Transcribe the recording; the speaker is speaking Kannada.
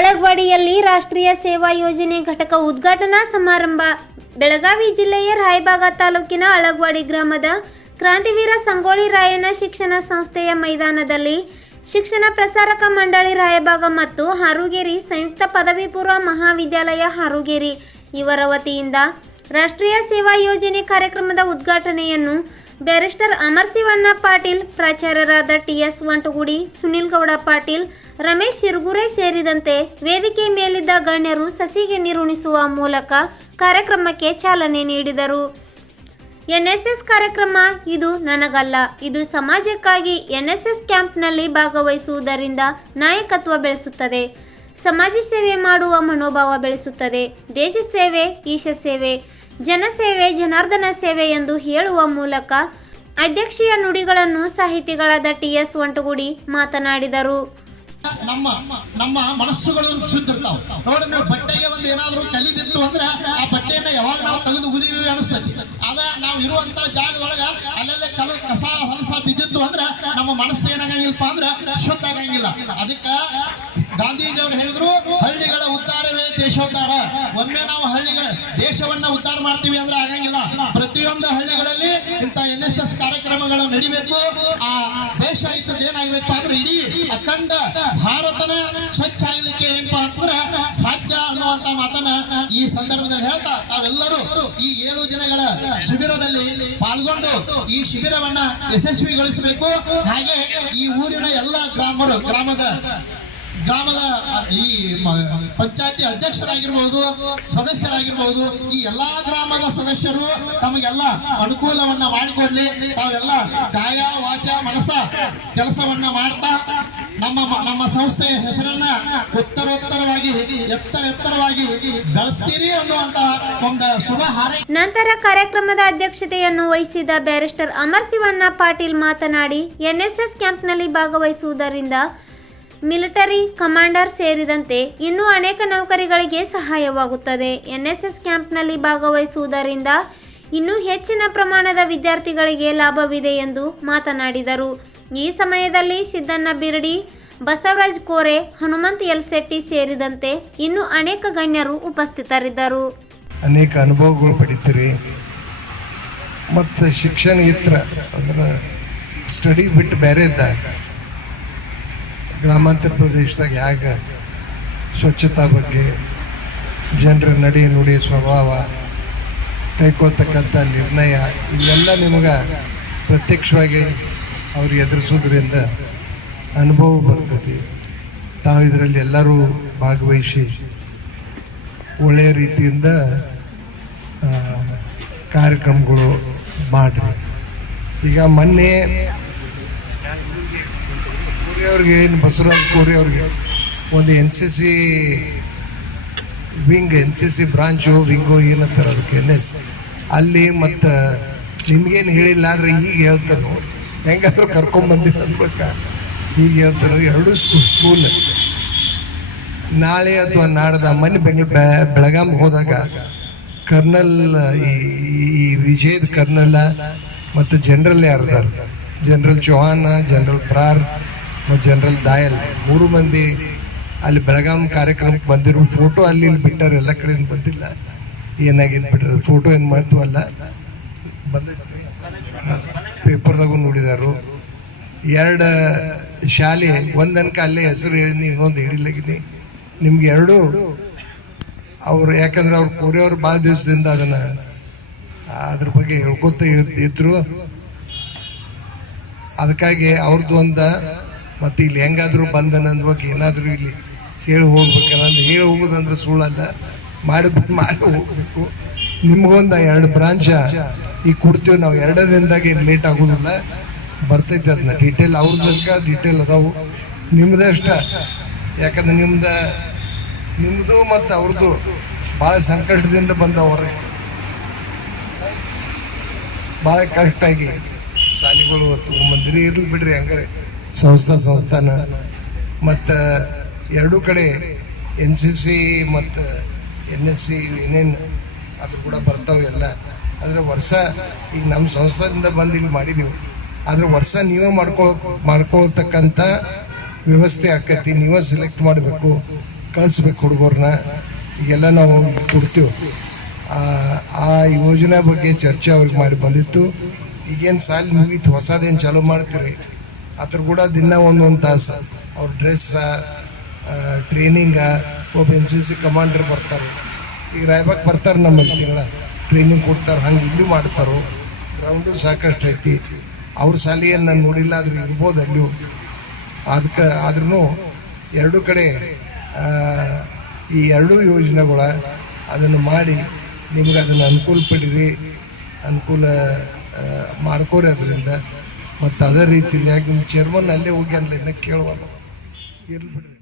ಅಳಗವಾಡಿಯಲ್ಲಿ ರಾಷ್ಟ್ರೀಯ ಸೇವಾ ಯೋಜನೆ ಘಟಕ ಉದ್ಘಾಟನಾ ಸಮಾರಂಭ. ಬೆಳಗಾವಿ ಜಿಲ್ಲೆಯ ರಾಯಬಾಗ ತಾಲೂಕಿನ ಅಳಗ್ವಾಡಿ ಗ್ರಾಮದ ಕ್ರಾಂತಿವೀರ ಸಂಗೊಳ್ಳಿ ರಾಯಣ್ಣ ಶಿಕ್ಷಣ ಸಂಸ್ಥೆಯ ಮೈದಾನದಲ್ಲಿ ಶಿಕ್ಷಣ ಪ್ರಸಾರಕ ಮಂಡಳಿ ರಾಯಬಾಗ ಮತ್ತು ಹಾರುಗೇರಿ ಸಂಯುಕ್ತ ಪದವಿ ಪೂರ್ವ ಮಹಾವಿದ್ಯಾಲಯ ಹಾರುಗೇರಿ. ಇವರ ವತಿಯಿಂದ ರಾಷ್ಟ್ರೀಯ ಸೇವಾ ಯೋಜನೆ ಕಾರ್ಯಕ್ರಮದ ಉದ್ಘಾಟನೆಯನ್ನು ಬ್ಯಾರಿಸ್ಟರ್ ಅಮರ್ ಶಿವಣ್ಣ ಪಾಟೀಲ್, ಪ್ರಾಚಾರ್ಯರಾದ ಟಿಎಸ್ ವಂಟಗುಡಿ ಸುನಿಲ್ ಗೌಡ ಪಾಟೀಲ್, ರಮೇಶ್ ಶಿರ್ಗುರೆ ಸೇರಿದಂತೆ ವೇದಿಕೆ ಮೇಲಿದ್ದ ಗಣ್ಯರು ಸಸಿಗೆ ನೀರುಣಿಸುವ ಮೂಲಕ ಕಾರ್ಯಕ್ರಮಕ್ಕೆ ಚಾಲನೆ ನೀಡಿದರು. ಎನ್ಎಸ್ಎಸ್ ಕಾರ್ಯಕ್ರಮ ಇದು ನನಗಲ್ಲ. ಇದು ಸಮಾಜಕ್ಕಾಗಿ ಎನ್ಎಸ್ಎಸ್ ಕ್ಯಾಂಪ್ನಲ್ಲಿ ಭಾಗವಹಿಸುವುದರಿಂದ ನಾಯಕತ್ವ ಬೆಳೆಸುತ್ತದೆ. ಸಮಾಜ ಸೇವೆ ಮಾಡುವ ಮನೋಭಾವ ಬೆಳೆಸುತ್ತದೆ. ದೇಶ ಸೇವೆ, ಈಶ ಸೇವೆ. ಜನಸೇವೆ, ಜನಾರ್ದನ ಸೇವೆ ಎಂದು ಹೇಳುವ ಮೂಲಕ ಅಧ್ಯಕ್ಷೀಯ ನುಡಿಗಳನ್ನು ಸಾಹಿತಿಗಳಾದ ಟಿ ಎಸ್ ವಂಟಗುಡಿ ಮಾತನಾಡಿದರು. ನಮ್ಮ ನಮ್ಮ ಮನಸ್ಸುಗಳು ಶುದ್ಧ ಇರ್ತಾವ ನೋಡಿ, ನೀವು ಬಟ್ಟೆಗೆ ಒಂದು ಏನಾದ್ರೂ ಕಲಿದಿತ್ತು ಅಂದ್ರೆ ಆ ಬಟ್ಟೆಯನ್ನ ಯಾವಾಗ ನಾವು ತೆಗೆದು ಉದಿವಿ ಅನಿಸ್ತೈತಿ ಅದ ನಾವು ಇರುವಂತ ಜಾಗದೊಳಗ ಅಲ್ಲೆಲ್ಲ ಕಲ, ಕಸ, ಹೊಲಸ ಬಿದ್ದಿತ್ತು ಅಂದ್ರೆ ನಮ್ಮ ಮನಸ್ಸು ಏನಾಗಂಗಿಲ್ಲಪ್ಪ ಅಂದ್ರೆ ಶುದ್ಧ ಆಗಂಗಿಲ್ಲ. ಅದಕ್ಕ ಗಾಂಧೀಜಿಯವರು ಹೇಳಿದ್ರು, ಹಳ್ಳಿಗಳ ಉದ್ಧಾರವೇ ದೇಶೋದ್ಧಾರ. ಒಮ್ಮೆ ನಾವು ದೇಶವನ್ನ ಉದ್ಧಾರ ಮಾಡ್ತೀವಿ ಅಂದ್ರೆ ಆಗಂಗಿಲ್ಲ. ಪ್ರತಿಯೊಂದು ಹಳ್ಳಿಗಳಲ್ಲಿ ಇಂಥ ಎನ್ ಎಸ್ ಎಸ್ ಕಾರ್ಯಕ್ರಮಗಳು ನಡಿಬೇಕು. ಆ ದೇಶ ಇಂಥದ್ದು ಏನಾಗ್ಬೇಕು ಅಂದ್ರೆ ಇಡೀ ಅಖಂಡ ಭಾರತನ ಸ್ವಚ್ಛ ಆಗ್ಲಿಕ್ಕೆ ಏನಪ್ಪಾ ಅಂದ್ರೆ ಸಾಧ್ಯ ಅನ್ನುವಂತ ಮಾತನ್ನ ಈ ಸಂದರ್ಭದಲ್ಲಿ ಹೇಳ್ತಾ ತಾವೆಲ್ಲರೂ ಈ ಏಳು ದಿನಗಳ ಶಿಬಿರದಲ್ಲಿ ಪಾಲ್ಗೊಂಡು ಈ ಶಿಬಿರವನ್ನ ಯಶಸ್ವಿಗೊಳಿಸಬೇಕು. ಹಾಗೆ ಈ ಊರಿನ ಎಲ್ಲ ಗ್ರಾಮರು, ಗ್ರಾಮದ ಗ್ರಾಮದ ಈ ಪಂಚಾಯತಿ ಅಧ್ಯಕ್ಷರಾಗಿರ್ಬಹುದು ಸದಸ್ಯರಾಗಿರ್ಬಹುದು ಈ ಎಲ್ಲಾ ಗ್ರಾಮದ ಸದಸ್ಯರು ತಮಗೆಲ್ಲ ಅನುಕೂಲವನ್ನ ಮಾಡಿಕೊಡ್ಲಿ. ತಾವೆಲ್ಲ ಗಾಯ, ವಾಚ, ಮನಸ ಕೆಲಸವನ್ನ ಮಾಡ್ತಾ ನಮ್ಮ ನಮ್ಮ ಸಂಸ್ಥೆಯ ಹೆಸರನ್ನ ಉತ್ತರೋತ್ತರವಾಗಿ ಎತ್ತರ ಎತ್ತರವಾಗಿ ಬೆಳೆಸ್ತೀರಿ ಅನ್ನುವಂತ ಒಂದು ಶುಭ ಹಾರೈ ನಂತರ ಕಾರ್ಯಕ್ರಮದ ಅಧ್ಯಕ್ಷತೆಯನ್ನು ವಹಿಸಿದ ಬ್ಯಾರಿಸ್ಟರ್ ಅಮರ್ ಪಾಟೀಲ್ ಮಾತನಾಡಿ, ಎನ್ಎಸ್ಎಸ್ ಕ್ಯಾಂಪ್ನಲ್ಲಿ ಭಾಗವಹಿಸುವುದರಿಂದ ಮಿಲಿಟರಿ ಕಮಾಂಡರ್ ಸೇರಿದಂತೆ ಇನ್ನೂ ಅನೇಕ ನೌಕರಿಗಳಿಗೆ ಸಹಾಯವಾಗುತ್ತದೆ. ಎನ್ಎಸ್ಎಸ್ ಕ್ಯಾಂಪ್ನಲ್ಲಿ ಭಾಗವಹಿಸುವುದರಿಂದ ಇನ್ನೂ ಹೆಚ್ಚಿನ ಪ್ರಮಾಣದ ವಿದ್ಯಾರ್ಥಿಗಳಿಗೆ ಲಾಭವಿದೆ ಎಂದು ಮಾತನಾಡಿದರು. ಈ ಸಮಯದಲ್ಲಿ ಸಿದ್ದಣ್ಣ ಬಿರಡಿ, ಬಸವರಾಜ್ ಕೋರೆ, ಹನುಮಂತ್ ಯಲ್ಸೆಟ್ಟಿ ಸೇರಿದಂತೆ ಇನ್ನೂ ಅನೇಕ ಗಣ್ಯರು ಉಪಸ್ಥಿತರಿದ್ದರು. ಅನೇಕ ಅನುಭವಗಳು ಪಡಿತೀರಿ. ಮತ್ತು ಶಿಕ್ಷಣ ಇತ್ರ ಅಂದ್ರೆ ಸ್ಟಡಿ ಬಿಟ್ಟು ಬೇರೆ ಇದ್ದಾಗ ಗ್ರಾಮಾಂತರ ಪ್ರದೇಶದಾಗ ಯಾಗ ಸ್ವಚ್ಛತಾ ಬಗ್ಗೆ ಜನರ ನಡೆ ನುಡಿ ಸ್ವಭಾವ ಕೈಕೊಳ್ತಕ್ಕಂಥ ನಿರ್ಣಯ, ಇವೆಲ್ಲ ನಿಮಗೆ ಪ್ರತ್ಯಕ್ಷವಾಗಿ ಅವ್ರು ಎದುರಿಸೋದ್ರಿಂದ ಅನುಭವ ಬರ್ತದೆ. ತಾವು ಇದರಲ್ಲಿ ಎಲ್ಲರೂ ಭಾಗವಹಿಸಿ ಒಳ್ಳೆಯ ರೀತಿಯಿಂದ ಕಾರ್ಯಕ್ರಮಗಳು ಮಾಡ್ರಿ. ಈಗ ಮೊನ್ನೆ ಕೋರಿ ಅವ್ರಿಗೆ ಏನು ಬಸವರಾಜ್ ಕೋರಿ ಅವ್ರಿಗೆ ಒಂದು N C C wing N C C branch wing ಏನಂತಾರೆ ಅದಕ್ಕೆ ಎನ್ ಎಸ್ ಅಲ್ಲಿ ಮತ್ತು ನಿಮ್ಗೇನು ಹೇಳಿಲ್ಲ, ಆದರೆ ಈಗ ಹೇಳ್ತಾನು. ಹೆಂಗಾದ್ರೂ ಕರ್ಕೊಂಬಂದಿರ ಅಂದ್ಬೇಕ ಈಗ ಹೇಳ್ತಾರೆ ಎರಡು ಸ್ಕೂಲ್ ಸ್ಕೂಲ್ ನಾಳೆ ಅಥವಾ ನಾಡ್ದ ಮೊನ್ನೆ ಬೆಂಗ್ಳೂರು ಬೆಳಗಾಂ ಹೋದಾಗ ಕರ್ನಲ್, ಈ ಈ ವಿಜಯದ ಕರ್ನಲ್ ಮತ್ತು general ಯಾರಿದಾರ? General Chauhan general Brar general Dayal, ಮೂರು ಮಂದಿ ಅಲ್ಲಿ ಬೆಳಗಾಂ ಕಾರ್ಯಕ್ರಮಕ್ಕೆ ಬಂದಿರೋ ಫೋಟೋ ಅಲ್ಲಿ ಇಲ್ಲಿ ಬಿಟ್ಟರು ಎಲ್ಲ ಕಡೆ ಬಂದಿಲ್ಲ. ಏನಾಗಿದೆ ಬಿಟ್ರೆ? ಫೋಟೋ ಏನು ಮಹತ್ವ ಅಲ್ಲ. ಪೇಪರ್ದಾಗು ಪೇಪರ್ದಾಗೂ ನೋಡಿದಾರು. ಎರಡು ಶಾಲೆ ಒಂದನಕ ಅಲ್ಲೇ ಹೆಸರು ಹೇಳಿ ಇನ್ನೊಂದು ಹೇಳಿಲ್ಲಗಿನಿ ನಿಮ್ಗೆ ಎರಡು? ಅವರು ಯಾಕಂದ್ರೆ ಅವ್ರು ಕೋರಿಯವ್ರು ಭಾಳ ದಿವಸದಿಂದ ಅದನ್ನ, ಅದ್ರ ಬಗ್ಗೆ ಹೇಳ್ಕೊತ ಇದ್- ಇದ್ರು. ಅದಕ್ಕಾಗಿ ಅವ್ರದ್ದು ಒಂದ ಮತ್ತೆ ಇಲ್ಲಿ ಹೆಂಗಾದ್ರೂ ಬಂದನಂದ್ ಬಗ್ಗೆ ಏನಾದರೂ ಇಲ್ಲಿ ಹೇಳಿ ಹೋಗ್ಬೇಕನ್ನಂದು ಹೇಳಿ ಹೋಗುದಂದ್ರೆ ಸುಳ್ಳಲ್ಲ. ಮಾಡಿ ಮಾಡಿ ಹೋಗ್ಬೇಕು. ನಿಮ್ಗೊಂದು ಎರಡು ಬ್ರಾಂಚ ಈಗ ಕೊಡ್ತೀವಿ ನಾವು ಎರಡೇ ದಿನದಾಗ ಲೇಟ್ ಆಗೋದಿಲ್ಲ. ಬರ್ತೈತೆ ಅದನ್ನ ಡೀಟೇಲ್ ತನಕ ಡೀಟೇಲ್ ಅದಾವು. ನಿಮ್ದು ಅಷ್ಟ. ಯಾಕಂದ್ರೆ ನಿಮ್ದ ನಿಮ್ಮದು ಮತ್ತು ಅವ್ರದ್ದು ಭಾಳ ಸಂಕಷ್ಟದಿಂದ ಬಂದವರ. ಭಾಳ ಕರೆಕ್ಟಾಗಿ ಶಾಲೆಗಳು ತಗೊಂಬಂದಿರಿ ಇರ್ಲಿ ಬಿಡ್ರಿ ಹಂಗಾರೆ. ಸಂಸ್ಥಾ ಸಂಸ್ಥಾನ. ಮತ್ತು ಎರಡೂ ಕಡೆ ಎನ್ ಸಿ ಸಿ ಮತ್ತು ಎನ್ ಎಸ್ ಸಿ ಏನೇನು ಅದು ಕೂಡ ಬರ್ತಾವೆ ಎಲ್ಲ. ಆದರೆ ವರ್ಷ ಈಗ ನಮ್ಮ ಸಂಸ್ಥೆಯಿಂದ ಬಂದು ಇಲ್ಲಿ ಮಾಡಿದೀವಿ. ಆದ್ರೆ ವರ್ಷ ನೀವೇ ಮಾಡ್ಕೊಳ್ ಮಾಡ್ಕೊಳ್ತಕ್ಕಂಥ ವ್ಯವಸ್ಥೆ ಆಕೈತಿ. ನೀವೇ ಸೆಲೆಕ್ಟ್ ಮಾಡಬೇಕು, ಕಳಿಸ್ಬೇಕು ಹುಡುಗರನ್ನ ಈಗೆಲ್ಲ ನಾವು ಕೊಡ್ತೀವಿ. ಆ- ಆ ಯೋಜನೆ ಬಗ್ಗೆ ಚರ್ಚೆ ಅವ್ರಿಗೆ ಮಾಡಿ ಬಂದಿತ್ತು. ಈಗೇನು ಸಾಲಿ ಮುಗೀತು ಹೊಸದೇನು ಚಾಲೂ ಮಾಡ್ತೀರಿ? ಅದ್ರ ಕೂಡ ದಿನ ಒಂದೊಂದು ತಾಸು ಅವ್ರ ಡ್ರೆಸ್ ಟ್ರೈನಿಂಗ ಒಬ್ಬ ಎನ್ ಸಿ ಸಿ ಕಮಾಂಡರ್ ಬರ್ತಾರೆ. ಈಗ ರಾಯಬಾಗ್ ಬರ್ತಾರೆ ನಮ್ಮಲ್ಲಿ ತಿಂಗಳ ಟ್ರೈನಿಂಗ್ ಕೊಡ್ತಾರೆ, ಹಂಗೆ ಇಲ್ಲೂ ಮಾಡ್ತಾರೋ ಗ್ರೌಂಡು ಸಾಕಷ್ಟು ಐತಿ. ಅವ್ರ ಶಾಲೆಯನ್ನು ನಾನು ನೋಡಿಲ್ಲ, ಆದ್ರೆ ಇರ್ಬೋದು ಅಲ್ಲೂ ಅದಕ್ಕೆ ಆದ್ರೂ ಎರಡೂ ಕಡೆ ಈ ಎರಡೂ ಯೋಜನೆಗಳ ಅದನ್ನು ಮಾಡಿ ನಿಮ್ಗೆ ಅದನ್ನು ಅನುಕೂಲ ಪಡೀರಿ ಅನುಕೂಲ ಮಾಡ್ಕೋರಿ ಅದರಿಂದ. ಮತ್ತು ಅದೇ ರೀತಿಯಿಂದ ಯಾಕೆ ನಿಮ್ಮ ಚೇರ್ಮನ್ ಅಲ್ಲೇ ಹೋಗಿ ಅಲ್ಲ ಇನ್ನೂ ಕೇಳುವಲ್ಲ ಇರ್ಲಿ ಬಿಡ್ರಿ.